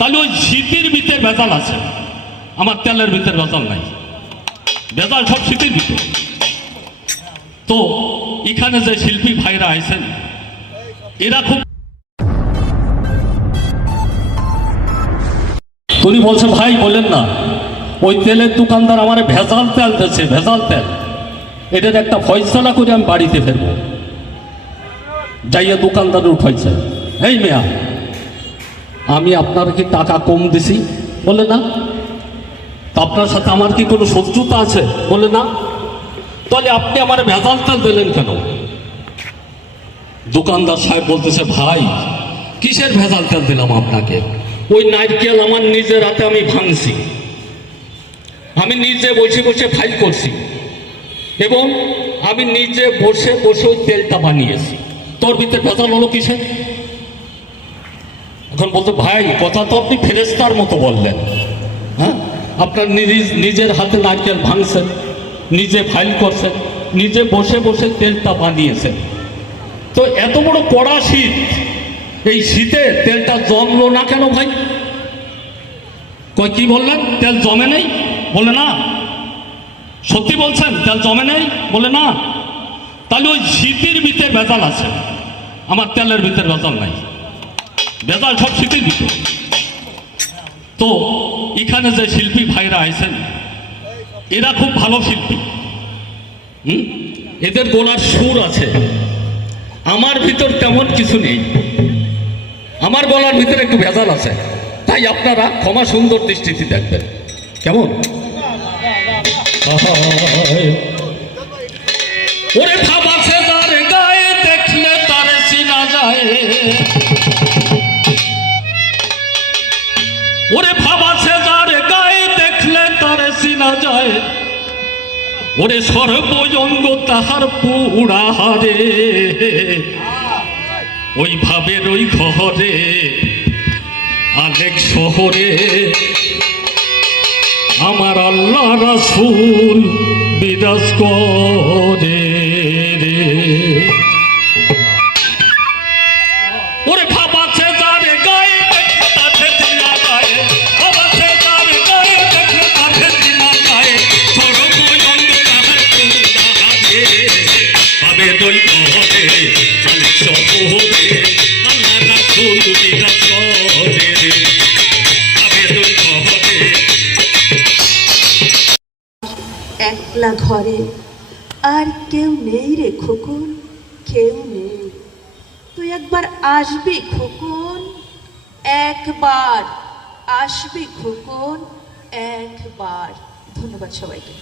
তাহলে ওই শীতের ভিতরে ভেজাল আছে, আমার তেলের ভিতরে ভেজাল নাই। ভেজাল সব শীতের ভিতরে। তো এখানে যে শিল্পী ভাইরা আছেন এরা খুব, তুমি বলছো ভাই বলেন না ওই তেলের দোকানদার আমার ভেজাল তেল দিচ্ছে, ভেজাল তেল, এটার একটা ফয়সালা করে আমি বাড়িতে ফেরবো। যাইয়া দোকানদার উঠাইছে, এই মেয়া আমি আপনার কি টাকা কম দিছি? বলে না। তা আপনার সাথে আমার কি কোনো শত্রুতা আছে? বলে না। তাহলে আপনি আমার ভেজাল তেল দিলেন কেন? দোকানদার সাহেব বলতেছে, ভাই কিসের ভেজাল তেল দিলাম আপনাকে? ওই নারকেল আমার নিজের হাতে আমি ভাঙছি, আমি নিজে বসে বসে ফাইল করছি এবং আমি নিজে বসে বসে ওই তেলটা বানিয়েছি, তোর ভিতরে ভেজাল হলো কিসে? এখন বলতো, ভাই কথা তো আপনি ফেরেশতার মতো বললেন। হ্যাঁ, আপনার নিজের হাতে নারকেল ভাঙছেন, নিজে ফাইল করছেন, নিজে বসে বসে তেলটা বানিয়েছেন, তো এত বড় কড়া শীত, এই শীতে তেলটা জমলো না কেন ভাই? কই কি বললেন? তেল জমে নেই? বলে না। সত্যি বলছেন তেল জমে নেই? বলে না। তাহলে ওই শীতের ভিতরে ভেজাল আছে, আমার তেলের ভিতরে ভেজাল নাই। ভেজাল সব শীতের ভিতরে। তো এখানে যে শিল্পী ভাইরা আছেন এরা খুব ভালো শিল্পী। এদের গলার সুর আছে, আমার ভিতর তেমন কিছু নেই, আমার গলার ভিতরে একটু ভেজাল আছে। তাই আপনারা ক্ষমা সুন্দর দৃষ্টিতে দেখবেন। কেমন? ওরে ভাবা সে যার গায়ে দেখলে তার চিনা যায়, ওরে ভাবা সে যার গায়ে দেখলে তার চিনা যায়, ওরে সর্বঙ্গ তাহার পুরা হারে, ওই ভাবের ওই ঘরে আলেক শহরে আমার আল্লাহ রাসূল বিরাজ করে রে। ওরে ভাবাছে যার গায়ে দেখলে তাকে চিনা যায়, ভাবাছে যার গায়ে দেখলে তাকে চিনা যায়, সর্বঙ্গ তাহার পুরা হারে, ভাবের ওই ঘরে আলেক শহরে আল্লাহ রাসূল বিরাজ করে রে। একলা ঘরে আর কেউ নেই রে খোকন, কেউ নেই। তুই একবার আসবি খোকন, একবার আসবি খোকন, একবার। ধন্যবাদ সবাইকে।